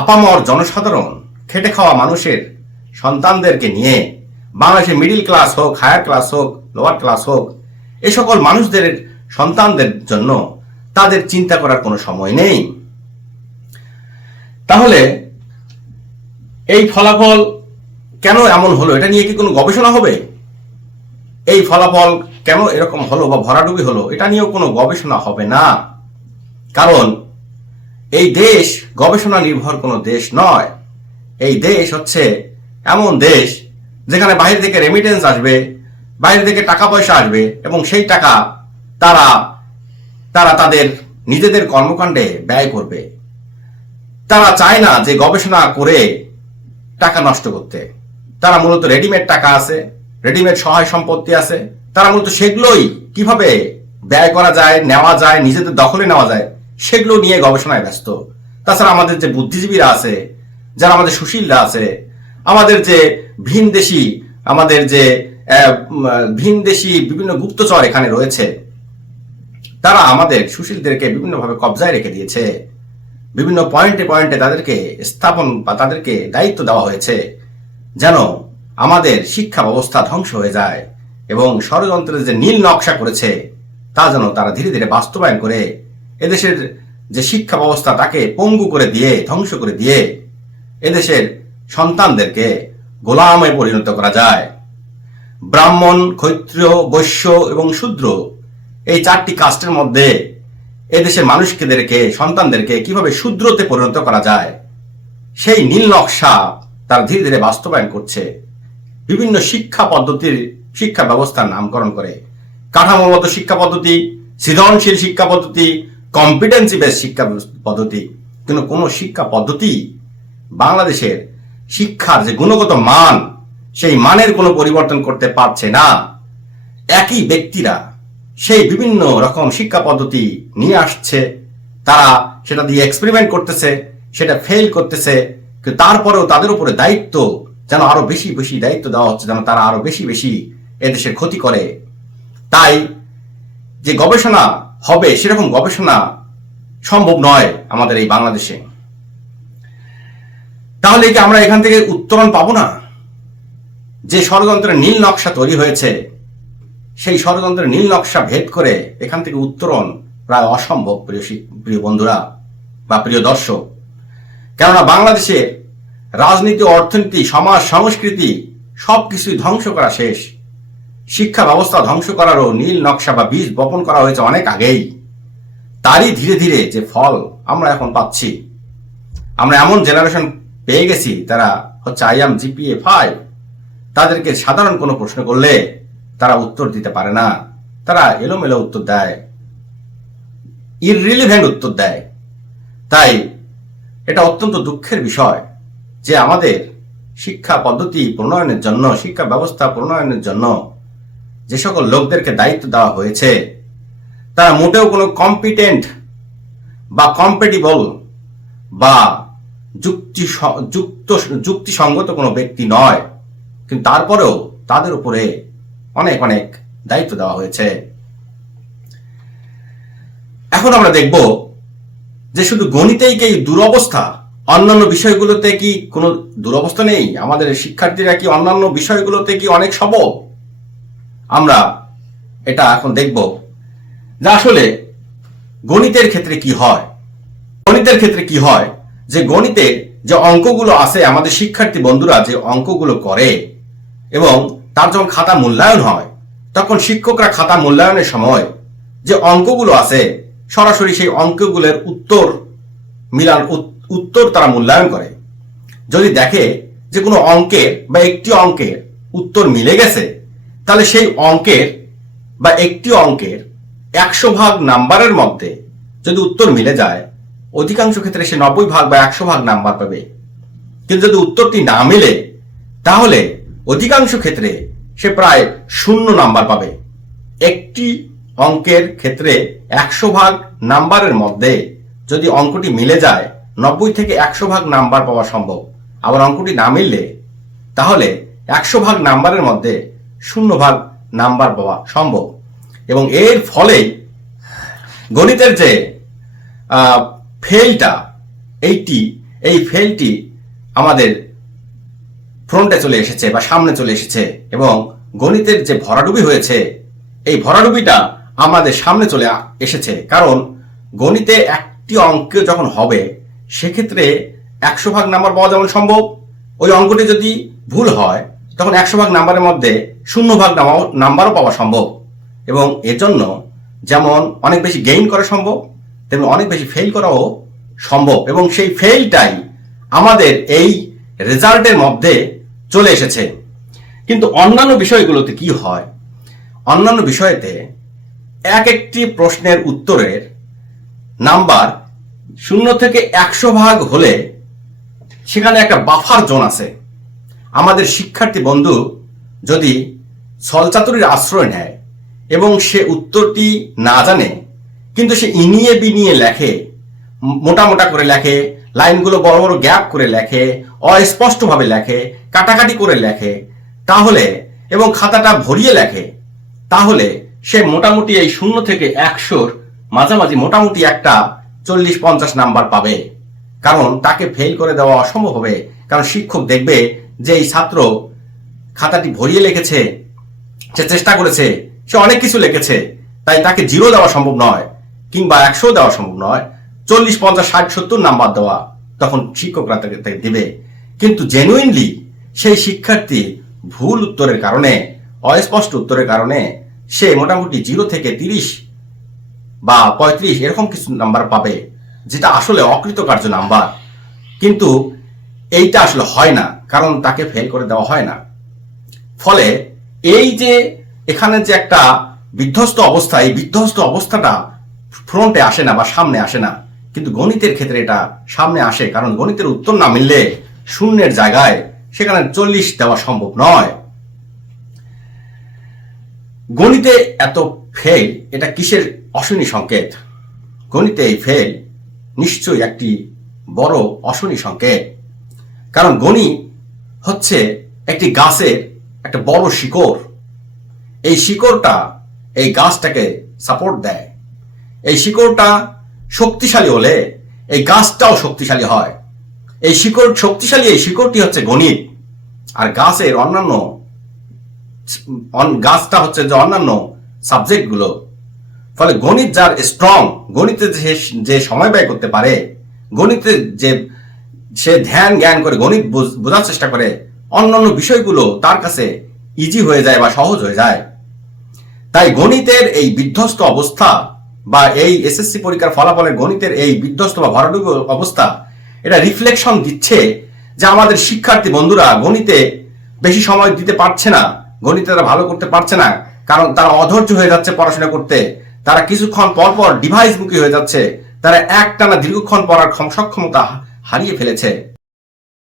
আপামর জনসাধারণ, খেটে খাওয়া মানুষের সন্তানদেরকে নিয়ে বাংলাদেশের মিডিল ক্লাস হোক হায়ার ক্লাস হোক লোয়ার ক্লাস হোক, এ সকল মানুষদের সন্তানদের জন্য তাদের চিন্তা করার কোনো সময় নেই। তাহলে এই ফলাফল কেন এমন হলো? এটা নিয়ে কি কোনো গবেষণা হবে? এই ফলাফল কেন এরকম হলো বা ভরাডুবি হলো? এটা নিয়েও কোনো গবেষণা হবে না। কারণ এই দেশ গবেষণা নির্ভর কোনো দেশ নয়। এই দেশ হচ্ছে এমন দেশ যেখানে বাইরে থেকে রেমিটেন্স আসবে বাইরে থেকে টাকা পয়সা আসবে এবং সেই টাকা তারা তারা তাদের নিজেদের কর্মকাণ্ডে ব্যয় করবে। তারা চায় না যে গবেষণা করে টাকা নষ্ট করতে। তারা মূলত রেডিমেড টাকা আছে রেডিমেড সহায় সম্পত্তি আছে। তারা মূলত সেগুলোই কীভাবে ব্যয় করা যায়, নেওয়া যায়, নিজেদের দখলে নেওয়া যায় সেগুলো নিয়ে গবেষণায় ব্যস্ত। তাছাড়া আমাদের যে বুদ্ধিজীবীরা আছে, যারা আমাদের সুশীলরা আছে, আমাদের যে ভিনদেশি, আমাদের যে ভিনদেশি বিভিন্ন গুপ্তচর এখানে রয়েছে, তারা আমাদের সুশীলদেরকে বিভিন্নভাবে কবজায় রেখে দিয়েছে। বিভিন্ন পয়েন্টে পয়েন্টে তাদেরকে স্থাপন বা তাদেরকে দায়িত্ব দেওয়া হয়েছে, যেন আমাদের শিক্ষা ব্যবস্থা ধ্বংস হয়ে যায় এবং ষড়যন্ত্রের যে নীল নকশা করেছে, তা যেন তারা ধীরে ধীরে বাস্তবায়ন করে এদেশের যে শিক্ষা ব্যবস্থা তাকে পঙ্গু করে দিয়ে, ধ্বংস করে দিয়ে এদেশের সন্তানদেরকে গোলামে পরিণত করা যায়। ব্রাহ্মণ, ক্ষত্রিয়, বৈশ্য এবং শূদ্র এই চারটি কাস্টের মধ্যে এদেশের মানুষকেদেরকে, সন্তানদেরকে কীভাবে শূদ্রতে পরিণত করা যায়, সেই নীল নকশা তার ধীরে ধীরে বাস্তবায়ন করছে। বিভিন্ন শিক্ষা পদ্ধতির শিক্ষা ব্যবস্থার নামকরণ করে। কাঠামোগত শিক্ষা পদ্ধতি, সৃজনশীল শিক্ষা পদ্ধতি কম্পিটেন্সি বেস শিক্ষা পদ্ধতি। কিন্তু কোনো শিক্ষা পদ্ধতি বাংলাদেশের শিক্ষার যে গুণগত মান, সেই মানের কোনো পরিবর্তন করতে পারছে না। একই ব্যক্তিরা সেই বিভিন্ন রকম শিক্ষা পদ্ধতি নিয়ে আসছে। তারা সেটা দিয়ে এক্সপেরিমেন্ট করতেছে, সেটা ফেল করতেছে, কিন্তু তারপরেও তাদের উপরে দায়িত্ব যেন আরও বেশি বেশি দায়িত্ব দেওয়া হচ্ছে, যেন তারা আরও বেশি বেশি এদেশের ক্ষতি করে। তাই যে গবেষণা হবে সেরকম গবেষণা সম্ভব নয় আমাদের এই বাংলাদেশে। তাহলে কি আমরা এখান থেকে উত্তরণ পাবো না? যে ষড়যন্ত্রের নীল নকশা তৈরি হয়েছে, সেই ষড়যন্ত্রের নীল নকশা ভেদ করে এখান থেকে উত্তরণ প্রায় অসম্ভব, প্রিয় প্রিয় বন্ধুরা বা প্রিয় দর্শক। কেননা বাংলাদেশের রাজনীতি, অর্থনীতি, সমাজ, সংস্কৃতি সবকিছুই ধ্বংস করা শেষ। শিক্ষা ব্যবস্থা ধ্বংস করারও নীল নকশা বা বীজ বপন করা হয়েছে অনেক আগেই। তারই ধীরে ধীরে যে ফল আমরা এখন পাচ্ছি, আমরা এমন জেনারেশন পেয়ে গেছি তারা হচ্ছে আইএম জিপিএ ফাইভ তাদেরকে সাধারণ কোনো প্রশ্ন করলে তারা উত্তর দিতে পারে না। তারা এলোমেলো উত্তর দেয় ইররিলিভেন্ট উত্তর দেয়। তাই এটা অত্যন্ত দুঃখের বিষয় যে আমাদের শিক্ষা পদ্ধতি প্রণয়নের জন্য, শিক্ষা ব্যবস্থা প্রণয়নের জন্য যে সকল লোকদেরকে দায়িত্ব দেওয়া হয়েছে, তারা মোটেও কোনো কম্পিটেন্ট বা কম্পেটিবল বা যুক্তি যুক্ত, যুক্তিসঙ্গত কোনো ব্যক্তি নয়। কিন্তু তারপরেও তাদের উপরে অনেক অনেক দায়িত্ব দেওয়া হয়েছে। এখন আমরা দেখব যে শুধু গণিতেই কি দুরবস্থা? অন্যান্য বিষয়গুলোতে কি কোনো দুরবস্থা নেই? আমাদের শিক্ষার্থীরা কি অন্যান্য বিষয়গুলোতে কি অনেক সবল? আমরা এটা এখন দেখব যে আসলে গণিতের ক্ষেত্রে কি হয়। গণিতের ক্ষেত্রে কি হয় যে গণিতের যে অঙ্কগুলো আছে, আমাদের শিক্ষার্থী বন্ধুরা যে অঙ্কগুলো করে এবং তার যখন খাতা মূল্যায়ন হয়, তখন শিক্ষকরা খাতা মূল্যায়নের সময় যে অঙ্কগুলো আছে, সরাসরি সেই অঙ্কগুলোর উত্তর, মিলান উত- উত্তর তারা মূল্যায়ন করে। যদি দেখে যে কোনো অঙ্কের বা একটি অঙ্কের উত্তর মিলে গেছে তাহলে সেই অঙ্কের বা একটি অঙ্কের একশো ভাগ নাম্বারের মধ্যে যদি উত্তর মিলে যায়, অধিকাংশ ক্ষেত্রে সে নব্বই ভাগ বা একশো ভাগ নাম্বার পাবে। কিন্তু যদি উত্তরটি না মিলে, তাহলে অধিকাংশ ক্ষেত্রে সে প্রায় শূন্য নাম্বার পাবে। একটি অঙ্কের ক্ষেত্রে একশো ভাগ নাম্বারের মধ্যে যদি অঙ্কটি মিলে যায়, নব্বই থেকে একশো ভাগ নাম্বার পাওয়া সম্ভব। আবার অঙ্কটি না মিললে, তাহলে একশো ভাগ নাম্বারের মধ্যে শূন্য ভাগ নাম্বার পাওয়া সম্ভব। এবং এর ফলেই গণিতের যে ফেলটা এইটি, এই ফেলটি আমাদের ফ্রন্টে চলে এসেছে বা সামনে চলে এসেছে এবং গণিতের যে ভরাডুবি হয়েছে, এই ভরাডুবিটা আমাদের সামনে চলে এসেছে। কারণ গণিতে একটি অঙ্ক যখন হবে, সেক্ষেত্রে একশো ভাগ নাম্বার পাওয়া যেমন সম্ভব, ওই অঙ্কটি যদি ভুল হয় তখন একশো ভাগ নাম্বারের মধ্যে শূন্য ভাগ নামা- নাম্বারও পাওয়া সম্ভব। এবং এর জন্য যেমন অনেক বেশি গেইন করা সম্ভব, তেমনি অনেক বেশি ফেল করাও সম্ভব। এবং সেই ফেলটাই আমাদের এই রেজাল্টের মধ্যে চলে এসেছে। কিন্তু অন্যান্য বিষয়গুলোতে কি হয়? অন্যান্য বিষয়েতে এক একটি প্রশ্নের উত্তরের নাম্বার শূন্য থেকে একশো ভাগ হলে সেখানে একটা বাফার জোন আছে। আমাদের শিক্ষার্থী বন্ধু যদি ছলচাতুরির আশ্রয় নেয় এবং সে উত্তরটি না জানে, কিন্তু সে ইনিয়ে বিনিয়ে লেখে মোটা মোটা করে লেখে, লাইনগুলো বড় বড় গ্যাপ করে লেখে, অস্পষ্টভাবে লেখে, কাটাকাটি করে লেখে, তাহলে এবং খাতাটা ভরিয়ে লেখে, তাহলে সে মোটামুটি এই শূন্য থেকে একশোর মাঝামাঝি মোটামুটি একটা চল্লিশ পঞ্চাশ নাম্বার পাবে। কারণ তাকে ফেল করে দেওয়া অসম্ভব হবে। কারণ শিক্ষক দেখবে যে এই ছাত্র খাতাটি ভরিয়ে লিখেছে, সে চেষ্টা করেছে, সে অনেক কিছু লিখেছে, তাই তাকে জিরো দেওয়া সম্ভব নয়, কিংবা একশো দেওয়া সম্ভব নয়, চল্লিশ, পঞ্চাশ, ষাট, সত্তর নাম্বার দেওয়া তখন শিক্ষকরা তাকে তাকে দিবে। কিন্তু জেনুইনলি সেই শিক্ষার্থী ভুল উত্তরের কারণে, অস্পষ্ট উত্তরের কারণে, সে মোটামুটি জিরো থেকে তিরিশ বা পঁয়ত্রিশ এরকম কিছু নাম্বার পাবে, যেটা আসলে অকৃতকার্য নাম্বার। কিন্তু এইটা আসলে হয় না। কারণ তাকে ফেল করে দেওয়া হয় না। ফলে এই যে এখানে যে একটা বিধ্বস্ত অবস্থা, এই বিধ্বস্ত অবস্থাটা ফ্রন্টে আসে না বা সামনে আসে না, কিন্তু গণিতের ক্ষেত্রে এটা সামনে আসে, কারণ গণিতের উত্তর না মিললে শূন্যের জায়গায় সেখানে চল্লিশ দেওয়া সম্ভব নয়। গণিতে এত ফেল এটা কিসের অশনি সংকেত? গণিতে এই ফেল নিশ্চয়ই একটি বড় অশনি সংকেত। কারণ গণিত হচ্ছে একটি গাছের একটা বড় শিকড়। এই শিকড়টা এই গাছটাকে সাপোর্ট দেয়। এই শিকড়টা শক্তিশালী হলে এই গাছটাও শক্তিশালী হয়। এই শিকড়, শক্তিশালী এই শিকড়টি হচ্ছে গণিত। আর গাছের অন্যান্য গাছটা হচ্ছে যে অন্যান্য সাবজেক্টগুলো। ফলে গণিত যার স্ট্রং গণিতে যে সময় ব্যয় করতে পারে, গণিতে যে সে ধ্যান জ্ঞান করে গণিত বোঝার চেষ্টা করে অন্যান্য বিষয়গুলো তার কাছে ইজি হয়ে যায় বা সহজ হয়ে যায়। তাই গণিতের এই বিধ্বস্ত অবস্থা বা এই এসএসসি পরীক্ষার ফলাফলের গণিতের এই বিধ্বস্ত বা ভরাডুবি অবস্থা, এটা রিফ্লেকশন দিচ্ছে যে আমাদের শিক্ষার্থী বন্ধুরা গণিতে বেশি সময় দিতে পারছে না, গণিতে তারা ভালো করতে পারছে না, কারণ তারা অধৈর্য হয়ে যাচ্ছে পড়াশোনা করতে। তারা কিছুক্ষণ পর পর ডিভাইস মুখী হয়ে যাচ্ছে, তারা একটানা দীর্ঘক্ষণ পড়ার ক্ষম- সক্ষমতা হারিয়ে ফেলেছে।